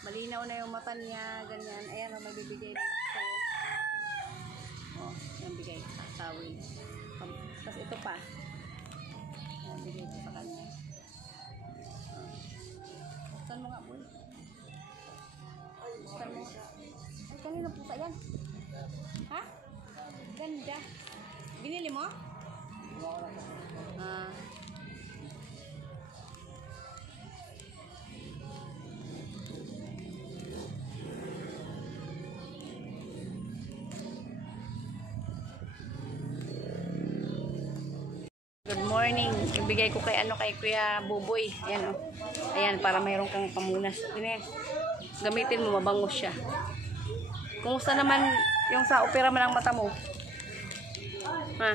Malinaw na yung mata niya, ganyan. Ayan, may bibigay dito. Oh, yung bigay. Tawil. Tapos ito pa. Ayan, bigay ko sa kanya. Saan mo nga, boy? Saan mo? Ay, kanina pusa yan. Ha? Ganda. Binili mo? Ah. Good morning. Ibigay ko kay Kuya Buboy. Ayan, oh. Ayan, para mayroon kang pamunas. Gamitin mo, mabangos siya. Kumusta naman yung sa opera man ang mata mo? Ha?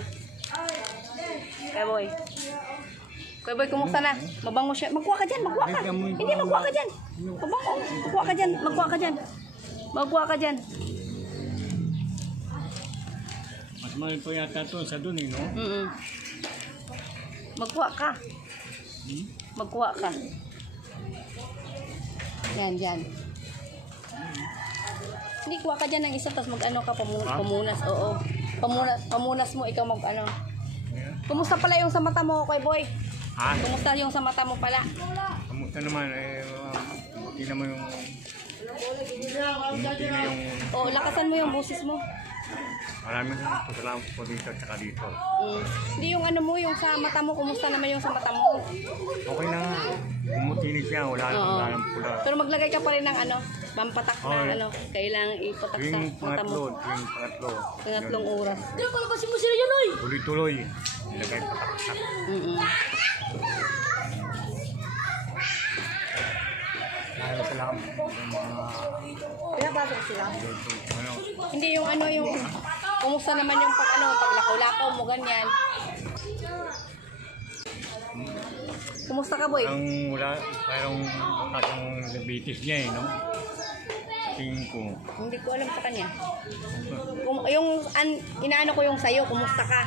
Kuya Boy. Kuya Boy, kumusta na? Mabangos siya. Magkuha ka dyan, magkuha ka. Hindi, magkuha ka dyan. Mabango. Magkuha ka dyan, magkuha ka dyan. Magkuha ka dyan. Mas mahal po yata ito sa dun, no? Magkuha ka. Magkuha ka. Yan, yan. Hindi, kuha ka dyan ng isa, tapos mag-ano ka, pamunas. Oo. Pamunas mo, ikaw mag-ano. Kumusta pala yung sa mata mo, Kuya Boy? Ha? Kumusta yung sa mata mo pala? Kamusta naman, buti naman yung... Buti na yung... Oo, lakasan mo yung busis mo. Maraming salamat po dito at saka dito. Hindi yung ano mo, yung sa mata mo, kumusta naman yung sa mata mo? Okay na nga. Umutinig siya, wala nang pula. Pero maglagay ka pa rin ng ano, pampatak na ano, kailangan ipatak sa mata mo. Tuwing pangatlo. Pangatlong oras. Hindi ko kasi mo sila yun, oy! Tuloy-tuloy. Ilagay patak-patak. Maraming salamat. Pinapasok sila? Hindi yung ano, yung kumusta naman yung paglakaw-lakaw mo, ganyan. Kumusta ka, Boy? Ang wala, parang diabetes niya no? Tingin ko. Hindi ko alam sa kanya. Inaano ko yung sayo, kumusta ka?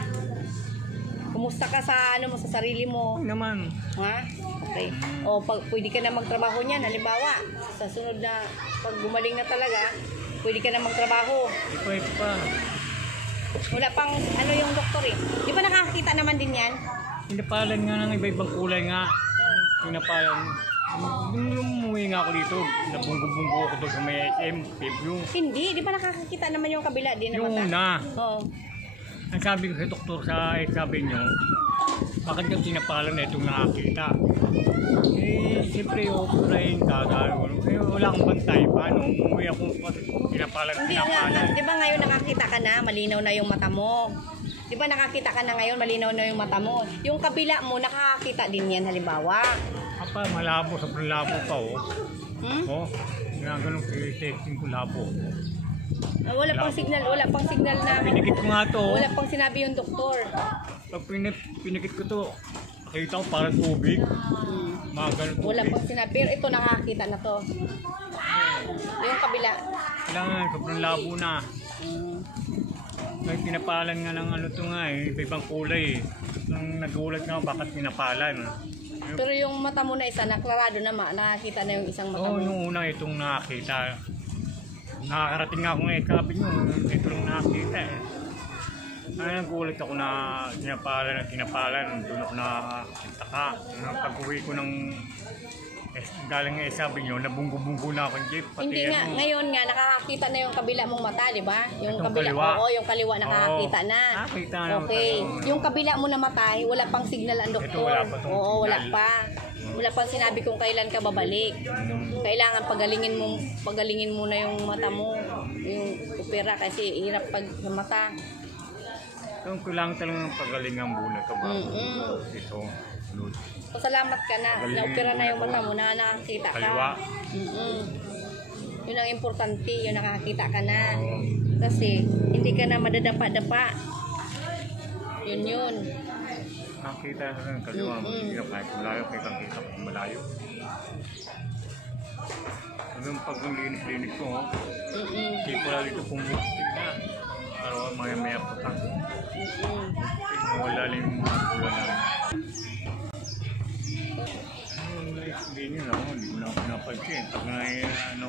Kumusta ka sa ano mo, sa sarili mo? Naman. Ha? Okay. O pwede ka na magtrabaho niyan, halimbawa, sa sunod na pag gumaling na talaga, pwede ka na magtrabaho. Ito pa. Wala pang ano yung doktor eh. Di ba nakakita naman din yan? Pinapalan nga ng iba-ibang kulay nga. Pinapalan. Nung umuwi nga ako dito, nabunggo-bunggo ako doon sa may SM, Pebyo. Hindi, di ba nakakakita naman yung kabila din na Yung mata? una. Oo. Ang sabi ko sa doktor sa sabi niyo, bakit yung pinapalan na itong nakakita? Siyempre operahin gagawin. Wala akong bantay. Paano? Umuwi ako pinapalan. Hindi nga, di ba ngayon nakakita ka na, malinaw na yung mata mo? Di ba nakakita ka na ngayon, malinaw na yung mata mo? Yung kabila mo, nakakakita din yan halimbawa. Apa, malabo, sobrang labo pa oh. Oh, ganun testing ko labo. Wala pang signal na. Pinikit ko nga to. Wala pang sinabi yung doktor. Pag pinikit ko to, nakita ko parang tubig. Mga ganun tubig. Wala pang sinabi, pero ito nakakita na to. Yung kabila. Kailangan, sobrang labo na. May pinapalan nga ng ano to nga ibang kulay Nang nagulat nga bakit pinapalan. Pero yung mata mo na isa, naklarado na nakakita na yung isang mata mo. Oo, yung una itong nakakita. Nakakarating nga ako ngayon, sabi nyo, ito lang nakakita Ay, nagulat ako na tinapalan. Doon ako nakakita. Pag-uwi ko ng galing nga sabi nyo, nabunggo-bunggo na ako yung jeep. Hindi nga, ngayon nga, nakakakita na yung kabila mong mata, di ba? Yung itong kabila, kaliwa. oo, yung kaliwa nakakakita na. Nakakita na. Okay. Yung kabila mo na mata, wala pang signal ang doktor. Ito, wala pa tong Oo, wala signal. pa. Wala pang sinabi kung kailan ka babalik. Kailangan pagalingin mo na yung mata mo, yung opera kasi hirap pag sa mata. Yung kulang talaga ng pagalingan muna ito ba? Ito. Pasalamat ka na. Na-opera na yung mata mo na nakakita ka. Kaliwa. Yun ang importante, yung nakakita ka na. Kasi hindi ka na madadapa-dapa. Yun. Nakakita na ng kaliwa. Hindi kahit malayo, kitang-kita ko malayo. Hanggang pag linis ko, hindi ko lang dito pumutik na. Araw maya-maya putak. Wala lang yung mga buwan na. Hindi nyo lang, hindi ko na ako napansin. Pag na ano,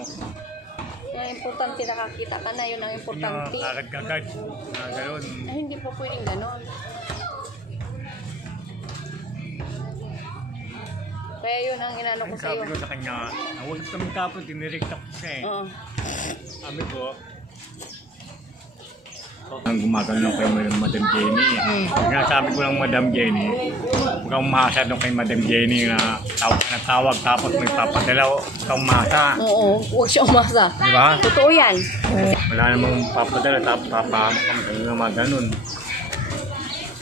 Yung importante nakakita ka na, yun ang importante. agad-agad, na gano'n. Ay, hindi po pwedeng ganon. Kaya yun ang inano ko sa'yo. Sabi ko sa kanya, nausap kami kapon, tinirekta ko siya eh. Oo. Sabi ko, ang gumagano kay Madam Jenny. Kaya sabi ko lang Madam Jenny, huwag kang umasa doon kay Madam Jenny na tawag tapos may papadala, huwag kang umasa. Oo, huwag siya umasa. Di ba? Totoo yan. Wala namang papadala tapos papahamak kang mga ganun.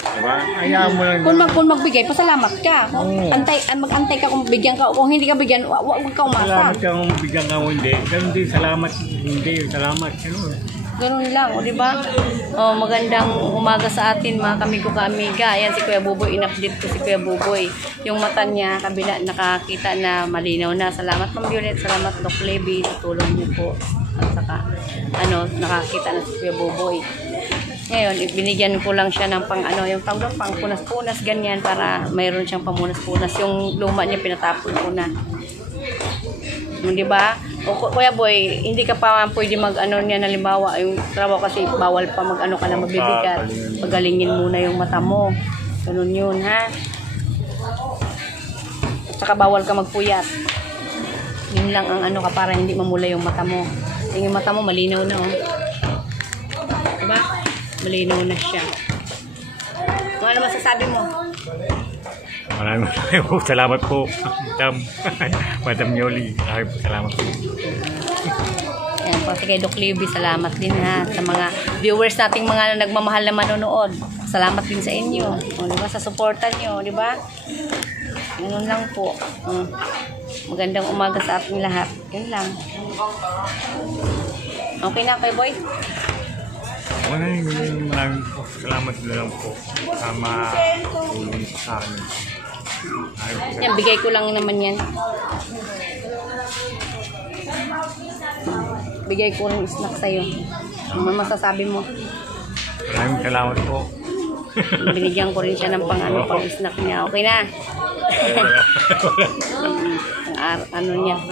Di ba? Hayaan mo lang. Kung magbigay, pasalamat ka. Oo. Mag-antay ka kung bigyan ka. Kung hindi ka bigyan, huwag ka umasa. Salamat ka kung bigyan ka o hindi. Ganun din, salamat. Hindi, salamat. Ganun. Ganun lang, o di ba? Oh, magandang umaga sa atin mga kamigo ka-amiga. Ayan si Kuya Buboy, in-update ko si Kuya Buboy. Yung mata niya, kabila, nakakita na malinaw na. Salamat Ma'am Violet, salamat Doc Levy, sa tulong niyo po. At saka, nakakita na si Kuya Buboy. Ngayon, binigyan ko lang siya ng yung tawag pang punas-punas ganyan para mayroon siyang pamunas-punas. Yung luma niya pinatapon ko na. Di ba? O Kuya Boy, hindi ka pa pwede niya halimbawa yung trabaho kasi bawal pa ka na mabibigat. Pagalingin muna yung mata mo. Ganun yun, ha? At saka bawal ka magpuyat. Yun lang ang ka para hindi mamula yung mata mo. Yung mata mo malinaw na, oh. Diba? Malinaw na siya. Ano masasabi mo? Maraming salamat po, Madam Yoli. Maraming salamat po. Ayan, pati kay Doc Levy, salamat din ha. Sa mga viewers nating mga nagmamahal na manonood. Salamat din sa inyo. O, diba? Sa suporta nyo, diba? Ganun lang po. Magandang umaga sa ating lahat. Yun lang. Okay na kay Boy? Maraming po. Salamat na lang po. Sama tulong sa akin. Yan, bigay ko lang naman yan. Bigay ko rin snack sa'yo. Ano masasabi mo? Maraming salamat po. Binigyan ko rin siya ng pang snack niya. Okay na?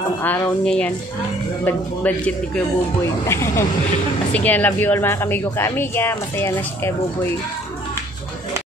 Pang araw niya yan. Budget ni Kuya Buboy. Sige na, love you all mga kamigo ka-amiga. Masaya na si Kuya Buboy.